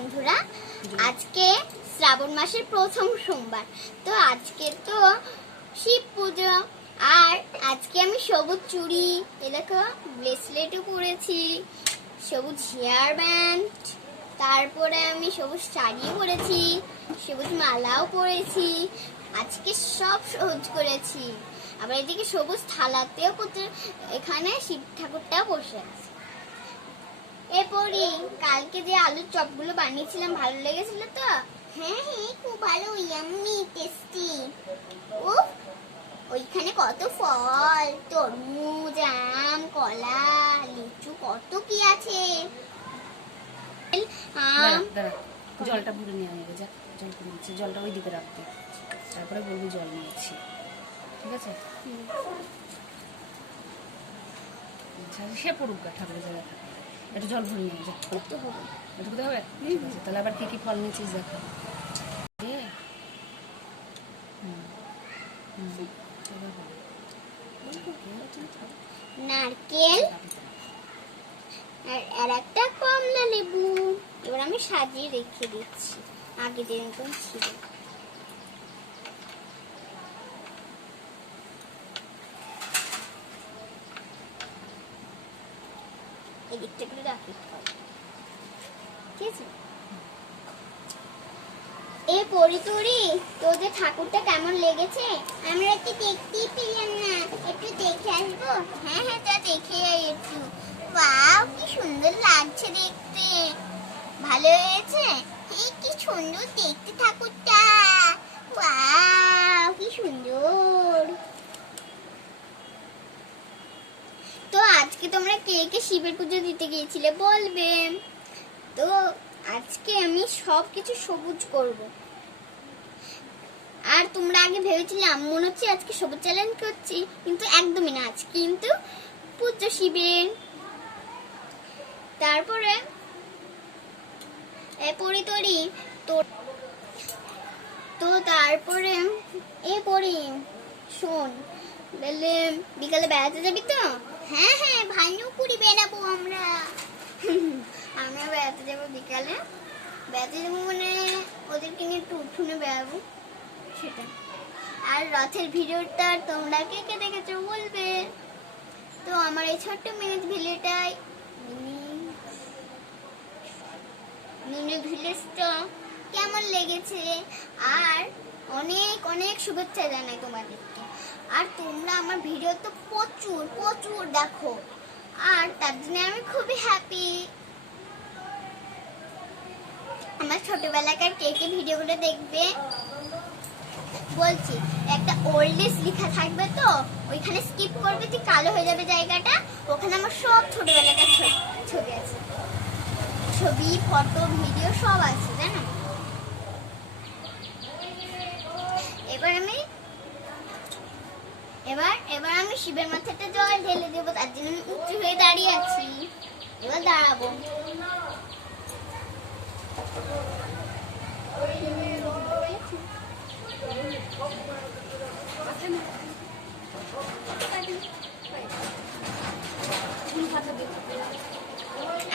বন্ধুরা, আজকে শ্রাবণ মাসের প্রথম সোমবার। তো আজকে তো শিব পুজো, আর আজকে আমি সবুজ চুড়ি, এ দেখো ব্রেসলেটও পরেছি, সবুজ হেয়ার ব্যান্ড, তারপরে আমি সবুজ শাড়িও পরেছি, সবুজ মালাও পরেছি। আজকে সব সবুজ করেছি। আবার এদিকে সবুজ থালাতেও এখানে শিব ঠাকুরটাও বসে আছে। এরপরই কালকে যে আলুর চপগুলো বানিয়েছিলাম, ভালো লেগেছিল তো? হ্যাঁ হ্যাঁ, খুব ভালো, ইয়াম্মি টেস্টি। ও ওইখানে কত ফল, তরমুজ, আম, কলা, লিচু, কত কি আছে। জলটা ভরে নিয়ে আনবে, যা জল করে নিচ্ছি, জলটা ওই দিকে রাখতে, তারপরে বলবি জল নিয়েছি, ঠিক আছে? সে পড়ুক গা, ঠাকুরের জায়গা থাকে, একটু জল ভরে নিয়ে যা। করতে হবে, একটু করতে হবে, ঠিক আছে? তাহলে আবার কি কি ফল নিয়েছিস দেখা। নারকেল আর একটা কমলা লেবু। এবার আমি সাজিয়ে রেখে দিচ্ছি, আগে যেরকম ছিল। এদিকটা করে রাখি, ঠিক আছে? এ পরিতুরি, তোদের ঠাকুরটা কেমন লেগেছে? আমরা একটু দেখতেই পেলাম না, একটু দেখে আসবো? হ্যাঁ হ্যাঁ, তা দেখে যাই একটু। ওয়াও, কি সুন্দর লাগছে দেখতে, ভালো হয়েছে। এই কি সুন্দর দেখতে ঠাকুরটা, ওয়াও কি সুন্দর। তো আজকে তোমরা কে কে শিবের পুজো দিতে গিয়েছিলে বলবে তো? আজকে আমি সবকিছু সবুজ করব। আর তোমরা আগে ভেবেছিলাম মনে হচ্ছে আজকে সবুজ চ্যালেঞ্জ করছি, কিন্তু একদমই না, আজকে কিন্তু পুজো শিবের। তারপরে পরি তো তারপরে শোন, বলে বিকালে বেড়াতে যাবি তো? হ্যাঁ হ্যাঁ, ভানুপুরি বেড়াবো আমরা। আমরা বেড়াতে যাবো বিকালে, বেড়াতে যাবো মানে ওদেরকে নিয়ে একটু উঠোনে বেড়াবো, সেটা। আর রথের ভিডিওটা তোমরা কে কে দেখেছো বলবে তো? আমার এই ছোট্ট মিনিট ভিডিওটাই মিনি ভিলেজটা কেমন লেগেছে, আর অনেক অনেক শুভেচ্ছা জানাই তোমাদেরকে। আর তোমরা আমার ভিডিও তো প্রচুর প্রচুর দেখো, আর তার জন্য আমি খুবই হ্যাপি। আমার ছোটবেলাকার কে কে ভিডিওগুলো দেখবে বলছি, একটা ওল্ডেজ লেখা থাকবে, তো ওইখানে স্কিপ করবে, তুই কালো হয়ে যাবে জায়গাটা, ওখানে আমার সব ছোটবেলাকার ছবি আছে, ছবি, ফটো, ভিডিও সব আছে, জানো? এবার আমি শিবের মাথাটা জল ঢেলে দেবো, তার জন্য আমি উঁচু হয়ে দাঁড়িয়ে আছি। এবার দাঁড়াবো।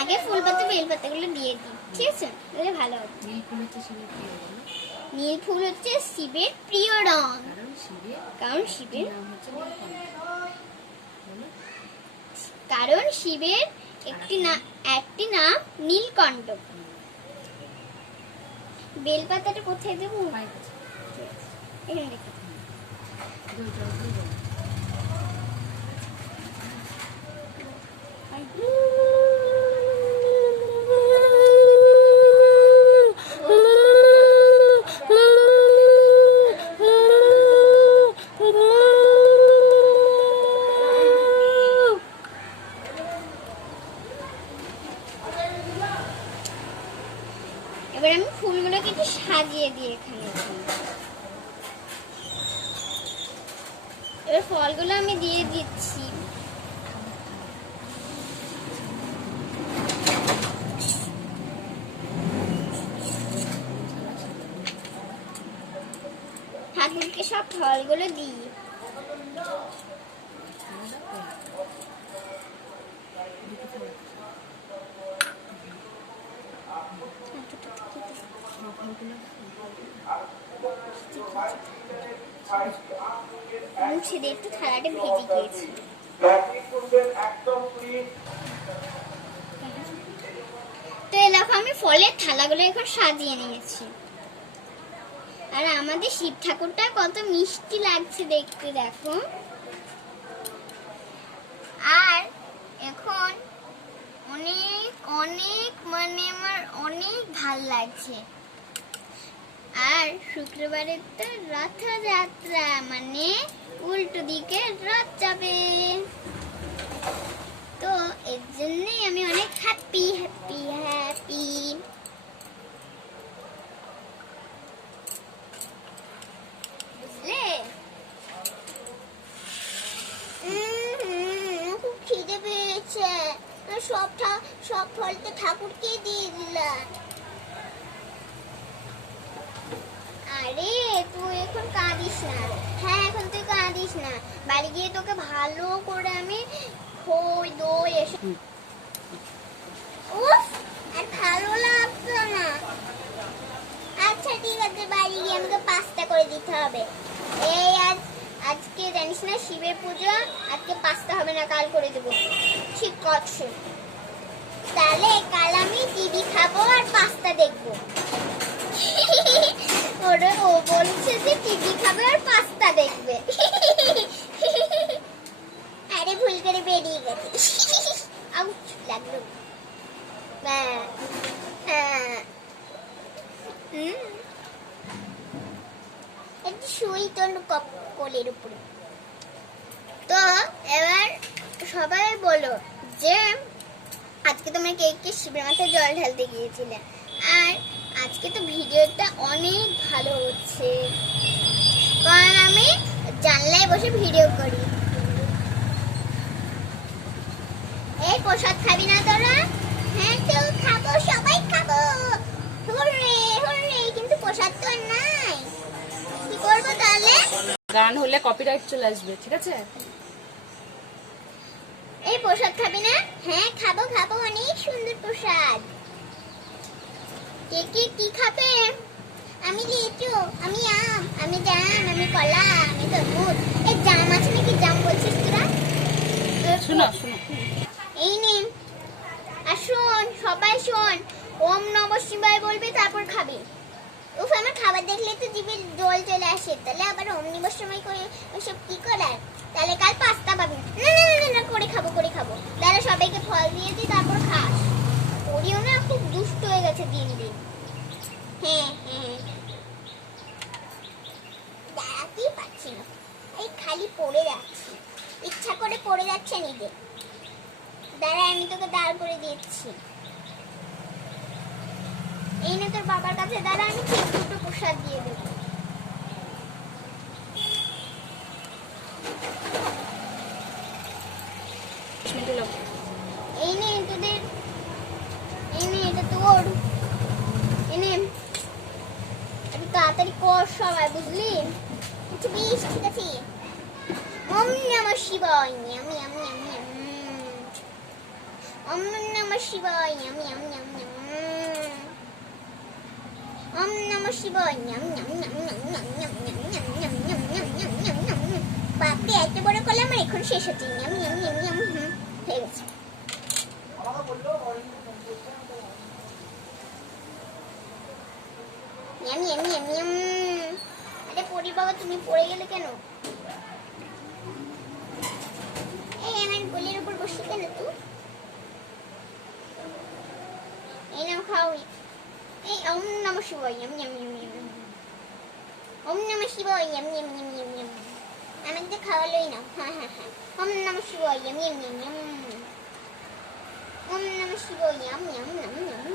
আগে ফুল পাতা বেল পাতাগুলো দিয়ে দিই, ঠিক আছে? তাহলে ভালো হবে। নীল ফুল হচ্ছে শিবের প্রিয় রং, কারণ শিবের একটি নাম নীলকণ্ঠ। বেলপাতাটা কোথায় দেবো? এখানে দেখো। এবার আমি ফুলগুলোকে একটু সাজিয়ে দিই এখানে। এবার ফলগুলো আমি দিয়ে দিচ্ছি। ঠাকুরকে সব ফলগুলো দিই। ওগুলো মুছে দিয়ে একটু থালাটা ভেজে গিয়েছি। তো এই দেখো আমি ফলের থালাগুলো এখন সাজিয়ে নিয়েছি। আর আমাদের শিব ঠাকুরটা কত মিষ্টি লাগছে দেখতে, দেখো। আর এখন অনেক অনেক মানে আমার অনেক ভাল লাগছে। আর শুক্রবারের তো রথযাত্রা, মানে উল্টো দিকে রথ যাবে। তো এর জন্যই আমি অনেক হ্যাপি হ্যাপি হ্যাপি। বুঝলে? খুব খিদে পেয়েছে। সব ফল তো ঠাকুরকে দিয়ে দিলাম। আরে তুই এখন কাঁদিস না। হ্যাঁ, এখন তুই কাঁদিস না। বাড়ি গিয়ে তোকে ভালো করে আমি খই দই এসে। উফ, আর ভালো লাগতো না। আচ্ছা ঠিক আছে, বাড়ি গিয়ে আমাকে পাস্তা করে দিতে হবে। এই আজকে জানিস না শিবের পুজো, আজকে পাস্তা হবে না, কাল করে দেবো। ঠিক আছে, তাহলে কাল আমি টিভি খাবো আর পাস্তা দেখবো। ও বলছে যে টিভি খাবে আর পাস্তা দেখবে। আরে ভুল করে বেরিয়ে গেছে। আউচ লাগলো। একটু শুই তোর কোলের উপরে। তো এবার সবাই বলো যে আজকে তোমরা কে কে শিবের মাথায় জল ঢালতে গিয়েছিলে। আর আজকে তো ভিডিওটা অনেক ভালো হচ্ছে, কারণ আমি জানলায় বসে ভিডিও করি। এই প্রসাদ খাবি না তোরা? হ্যাঁ তো খাবো, সবাই খাবো। হুররে হুররে, কিন্তু প্রসাদ তো আর নাই, কি করবো তাহলে? গান হলে কপিরাইট চলে আসবে, ঠিক আছে? এই প্রসাদ খাবি না? হ্যাঁ খাবো খাবো, অনেক সুন্দর প্রসাদ। কে কে কি খাবে? আমি লিচু, আমি আম, আমি জাম, আমি কলা, আমি তরমুজ। এই জাম আছে নাকি? জাম বলছিস তোরা? শুনো শুনো, এই নে। আর শোন, সবাই শোন, ওম নমঃ শিবায় বলবি, তারপর খাবি। উফ, আমার খাবার দেখলে তো জিভে জল চলে আসে। তাহলে আবার ওম নমঃ শিবায় করে ওসব কি করার? তাহলে কাল পাস্তা পাবি। না না না না, করে খাবো করে খাবো। তাহলে সবাইকে ফল দিয়ে দিই, তারপর খাস। ওরিও না খুব দুষ্ট হয়ে গেছে দিন দিন। হ্যাঁ হ্যাঁ, দাঁড়াতেই পারছি না, এই খালি পড়ে যাচ্ছে, ইচ্ছা করে পড়ে যাচ্ছে নিজে। দাঁড়া, আমি তোকে দাঁড় করে দিচ্ছি। এই না তোর বাবার কাছে দাঁড়া, আমি ঠিক দুটো প্রসাদ দিয়ে দেবো। এই নে তোদের, এই নে এটা তোর, এনে একটু তাড়াতাড়ি কর সবাই, বুঝলি? আচ্ছা বেশ, ঠিক আছে। ওম নমঃ শিবায়, আমি আমি আমি ওম নমঃ শিবায়, আমি আমি আমি ওম নমঃ শিবায়, বাপরে এত বড় কলা আমার এখন শেষ হচ্ছে। আমি আমি আমি আমি হয়ে গেছে। আমি আমি আমি আরে পরি বাবা, তুমি পড়ে গেলে কেন? এই আমার গোলের উপর বসে কেন তুই? এই নাও খাও। এই ওম নমঃ শিবায়, আমি আমি আমি ওম নমঃ শিবায়, আমি আমি আমি আমি আমাকে তো খাওয়ালোই না। হ্যাঁ হ্যাঁ হ্যাঁ, ওম নমঃ শিবায়, আমি আমি আমি ওম নমঃ শিবায়, আমি আমি আমি আমি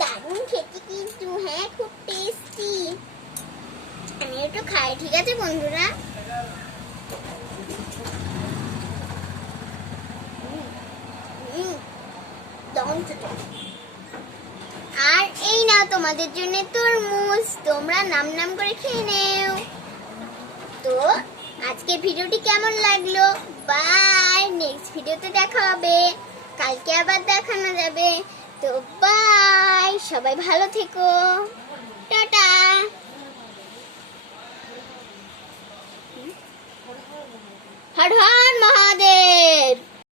দারুণ খেতে কিন্তু। হ্যাঁ, খুব টেস্টি। আমি একটু খাই, ঠিক আছে বন্ধুরা? আর এই নাও তোমাদের জন্য তরমুজ, তোমরা নাম নাম করে খেয়ে নেও। তো আজকের ভিডিওটি কেমন লাগলো? বাই, নেক্সট ভিডিওতে দেখা হবে, কালকে আবার দেখানো যাবে। তো বাই। সবাই ভালো থেকো, টাটা। হর হর